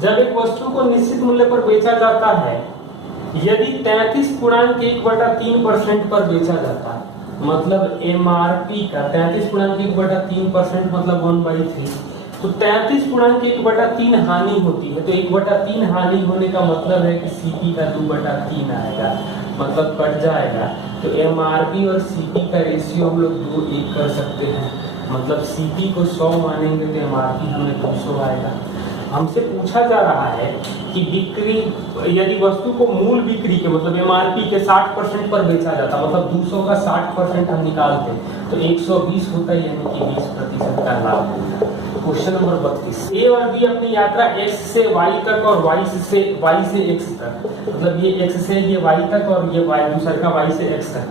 जब एक वस्तु को निश्चित मूल्य पर बेचा जाता है, यदि 33.1/3% पर बेचा जाता है, मतलब एमआरपी का 33.1/3% मतलब 1/3, तो 33.1/3 हानि होती है, तो 1/3 हानि होने का मतलब है कि सीपी का 2/3 आएगा, मतलब कट जाएगा। तो एमआरपी और सीपी का रेशियो हम लोग 2:1 कर सकते हैं, मतलब सीपी को 100 मानेंगे तो एमआरपी हमें 200 आएगा। हमसे पूछा जा रहा है कि बिक्री, यदि वस्तु को मूल बिक्री के मतलब एमआरपी के 60% पर बेचा जाता, मतलब 200 का 60% हम निकालते तो 120 होता है, यानी कि 20% का लाभ होता है। क्वेश्चन नंबर 32, ए और बी अपनी यात्रा x से y तक और y से x तक, मतलब ये x से ये y तक और ये y दूसरा का y से x तक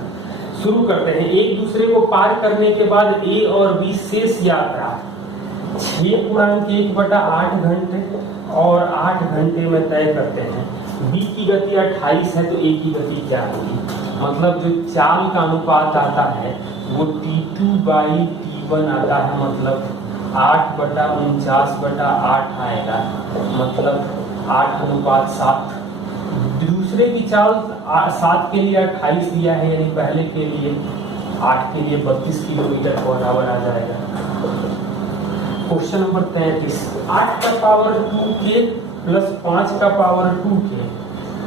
शुरू करते हैं। एक दूसरे को पार करने के बाद ए और बी शेष यात्रा 6.1/8 घंटे और 8 घंटे में तय करते हैं। बी की गति 28 है, तो ए की गति क्या होगी? मतलब जो चाल का अनुपात आता है वो T2/T1 आता है, मतलब 8/49/8 आएगा, मतलब 8:7। दूसरे की चाल 7 के लिए 28 दिया है, यानी पहले के लिए 8 के लिए 32 किलोमीटर बराबर आ जाएगा। क्वेश्चन नंबर 33, 8 का पावर 2k प्लस 5 का पावर 2k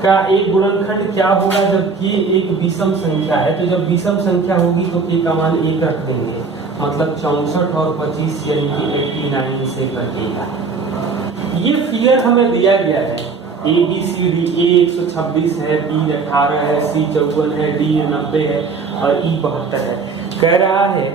का एक गुणनखंड क्या होगा जब k एक विषम संख्या है? तो जब विषम संख्या होगी तो k का मान 1 रख देंगे, मतलब 64 और 25 यानी कि 89 से कटेगा। ये फिगर हमें दिया गया है, ए बी सी डी, ए 126 है, बी 18 है, सी 54 है, डी 90 है और ई 72 है, कह रहा है।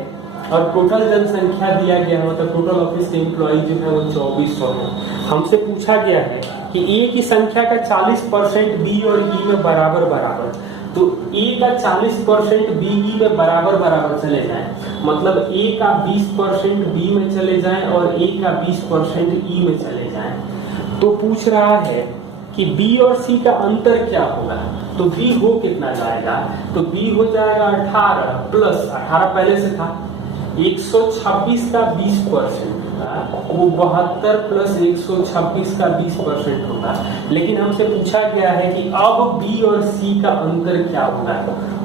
और टोटल जनसंख्या दिया गया है, मतलब टोटल ऑफिस के एम्प्लॉय जो है वो 2400 है। हमसे पूछा गया है कि ए की संख्या का 40% बी और ई में बराबर बराबर, तो ए का 40% बी ई में बराबर बराबर चले जाएं, मतलब ए का 20% बी में चले जाएं और ए का 20% ई में चले जाएं। तो पूछ रहा है कि बी और सी का अंतर क्या होगा? तो बी हो कितना जाएगा? तो बी हो जाएगा 18 प्लस 18 पहले से था, 126 का 20% होगा, वो 72 प्लस 126 का 20% होगा। लेकिन हमसे पूछा गया है कि अब बी और सी का अंतर क्या होगा?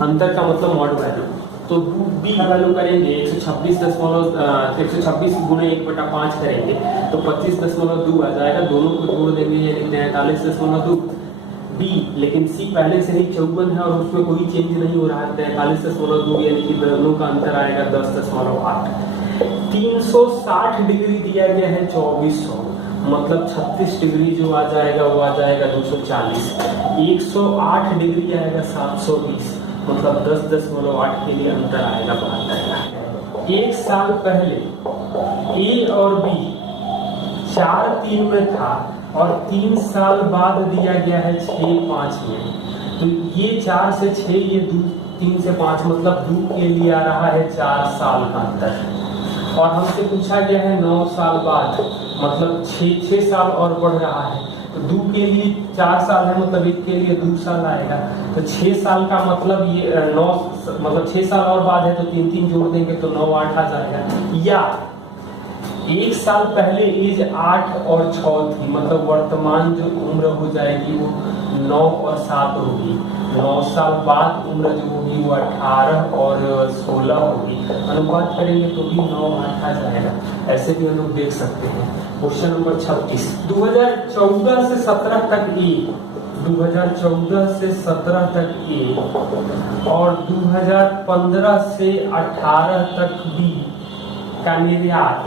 अंतर का मतलब मॉड वैल्यू, तो बी का वैल्यू करेंगे 126 गुणे 1/5 करेंगे तो 25.2 आ जाएगा, दोनों को जोड़ देंगे यानी 43.2 बी। लेकिन सी पहले से ही 54 है और उसमें कोई चेंज नहीं हो रहा है, 43.2 यानी कि दोनों का अंतर आएगा 10.8। 360 डिग्री दिया गया है 2400, मतलब 36 डिग्री जो आ जाएगा वो आ जाएगा 240। 108 डिग्री आएगा 720, मतलब 10.8 के लिए अंतर आएगा 72। एक साल पहले ए और बी 4-3 में था और 3 साल बाद दिया गया है 6-5 में, तो ये 4 से 6, ये 3 से 5, मतलब 2 के लिए आ रहा है 4 साल का अंतर। और हमसे पूछा गया है 9 साल बाद, मतलब 6 साल और बढ़ रहा है, तो 2 के लिए 4 साल है, मतलब 1 के लिए 2 साल आएगा, तो 6 साल का मतलब ये 9, मतलब 6 साल और बाद है तो 3 जोड़ देंगे तो 9-8 आ जाएगा। या 1 साल पहले एज 8 और 6 थी, मतलब वर्तमान जो उम्र हो जाएगी वो 9 और 7 होगी। 9 साल बाद उम्र जो होगी वो 18 और 16 होगी, अनुपात करेंगे तो भी 9-8 आ जाएगा। ऐसे भी हम लोग देख सकते हैं। क्वेश्चन नंबर 36, 2014 से 17 तक ए, 2014 से 17 तक ए और 2015 से 18 तक बी का निर्यात,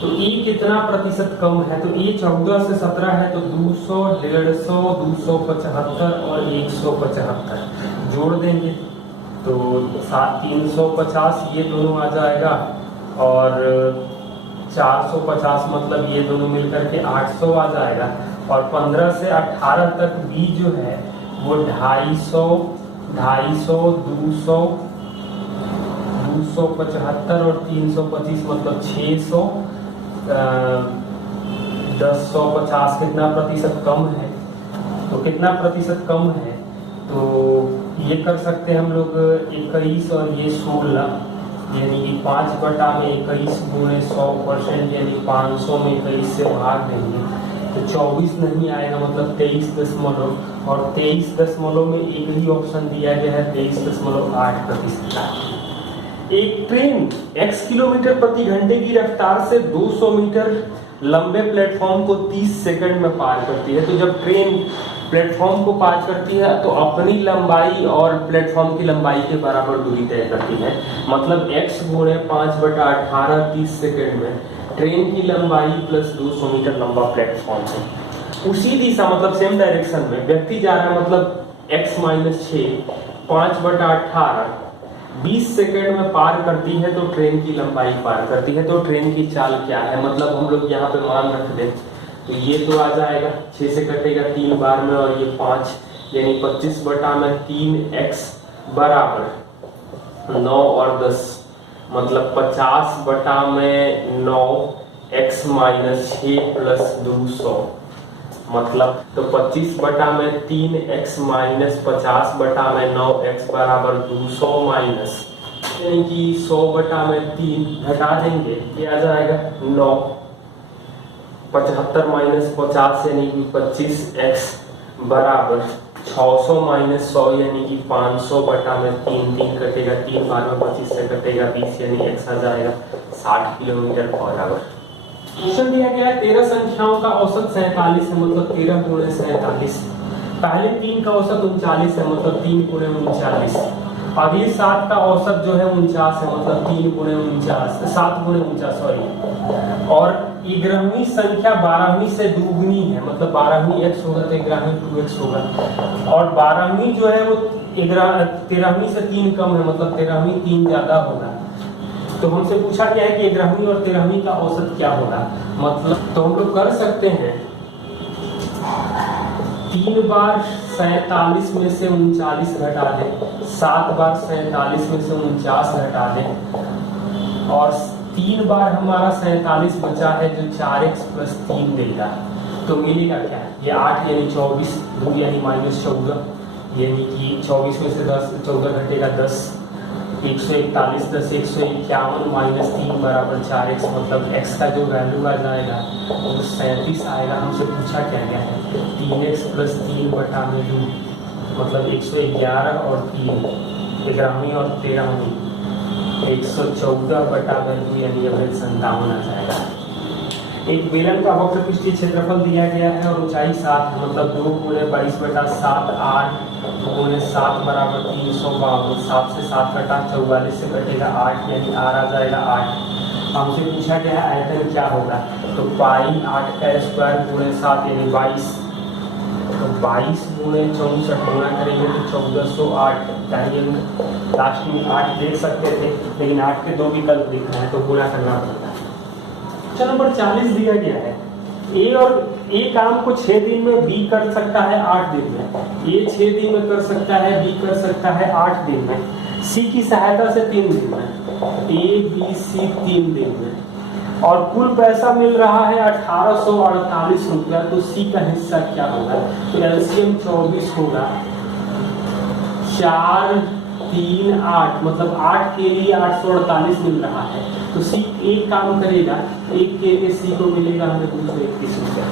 तो ए कितना प्रतिशत कम है? तो ए 14 से 17 है तो 200, 150, 275 और 175 जोड़ देंगे तो 350 ये दोनों आ जाएगा और 450 मतलब ये दोनों मिलकर के 800 आ जाएगा। और 15 से 18 तक बी जो है वो 250, 200, 275 और 325 मतलब 600, 1050 कितना प्रतिशत कम है? तो कितना प्रतिशत कम है? तो ये कर सकते हैं हम लोग 21 और ये 16, यानी कि 5/21 गुणे 100% यानी 500 में 21 से भाग देंगे, तो 24 नहीं आएगा, मतलब 23 और 23 में एक ही ऑप्शन दिया गया है 23.8%। एक ट्रेन x किलोमीटर प्रति घंटे की रफ्तार से 200 मीटर लंबे प्लेटफॉर्म को 30 सेकंड में पार करती है। तो जब ट्रेन प्लेटफॉर्म को पार करती है तो अपनी लंबाई और प्लेटफॉर्म की लंबाई के बराबर दूरी तय करती है, मतलब x गुणे 5/18 30 सेकंड में ट्रेन की लंबाई प्लस 200 मीटर लंबा प्लेटफॉर्म है। उसी दिशा मतलब सेम डायरेक्शन में व्यक्ति जा रहा है, मतलब x - 6 5/18 20 सेकंड में पार करती है तो ट्रेन की लंबाई पार करती है। तो ट्रेन की चाल क्या है, मतलब हम लोग यहाँ पे मान रख दें तो ये तो आ जाएगा 6 से कटेगा 3 बार में और ये 5 यानी 25/3x बराबर 9 और 10 मतलब 50/9 x - 6 प्लस 200 मतलब तो 25/3 x माइनस 50/9 x बराबर 200 माइनस यानी कि 100/3 घटा देंगे, ये आ जाएगा 9 75 माइनस 50 यानी कि 25x बराबर 600 माइनस 100 यानी कि 500/3 3 कटेगा 3 बार में 25 से कटेगा 20 यानी x आ जाएगा 60 किलोमीटर पर आवर। क्वेश्चन दिया गया है 13 संख्याओं का औसत 47 है, मतलब 13 गुणे 47। पहले 3 का औसत 39 है, मतलब 3 गुणे 39। अगली 7 का औसत जो है 49 है, मतलब 3 गुणे 49 7 गुणे 49 सॉरी। और 11वीं संख्या 12वीं से दुगनी है, मतलब 12वीं x होगा तो 11वीं 2x होगा। और 12वीं जो है वो 13वीं से 3 कम है, मतलब 13वीं 3 ज्यादा होगा। तो हमसे पूछा गया है कि 11वीं और 13वीं का औसत क्या होगा, मतलब तो हम लोग कर सकते हैं 3 बार 47 में से 39 घटा दें, 7 बार 47 में से 49 घटा दें और 3 बार हमारा 47 बचा है जो 4x + 3 देगा। तो मिलेगा क्या, ये 8 यानी 24 2 यानी -14 यानी कि 24 में से 14 घटेगा 10 141 10 151 माइनस 3 बराबर 4x, मतलब x का जो वैल्यू आ जाएगा वो 37 आएगा। हमसे पूछा क्या गया है 3x + 3/2 मतलब 111 और 3 11वीं और 13वीं 114/2 यानी एवरेज 57 आ जाएगा। एक बेलन का वक्र पृष्ठीय क्षेत्रफल दिया गया है और ऊंचाई 7 है, मतलब 2 गुणे 22/7 8 गुणे 7 बराबर 352। 7 से 7 कटा 44 से कटेगा 8 यानी r आ जाएगा 8। हमसे पूछा गया है आयतन क्या होगा, तो पाई 8 का स्क्वायर गुणे 7 यानी 22। तो 22 गुणे 64 गुणा करेंगे तो 1408, चाहिए लास्ट में 8 देख सकते थे लेकिन 8 के 2 विकल्प दिख रहे हैं तो गुणा करना पड़ेगा। क्वेश्चन नंबर 40 दिया गया है ए काम को 6 दिन में बी कर सकता है 8 दिन में। ए 6 दिन में कर सकता है, बी कर सकता है 8 दिन में, सी की सहायता से 3 दिन में, ए बी सी 3 दिन में और कुल पैसा मिल रहा है 1848 रुपया। तो सी का हिस्सा क्या होगा, तो एलसीएम 24 होगा 4 3 8 मतलब 8 के लिए 848 मिल रहा है। तो सी एक काम करेगा, एक के लिए सी को मिलेगा हमें 221 रुपया।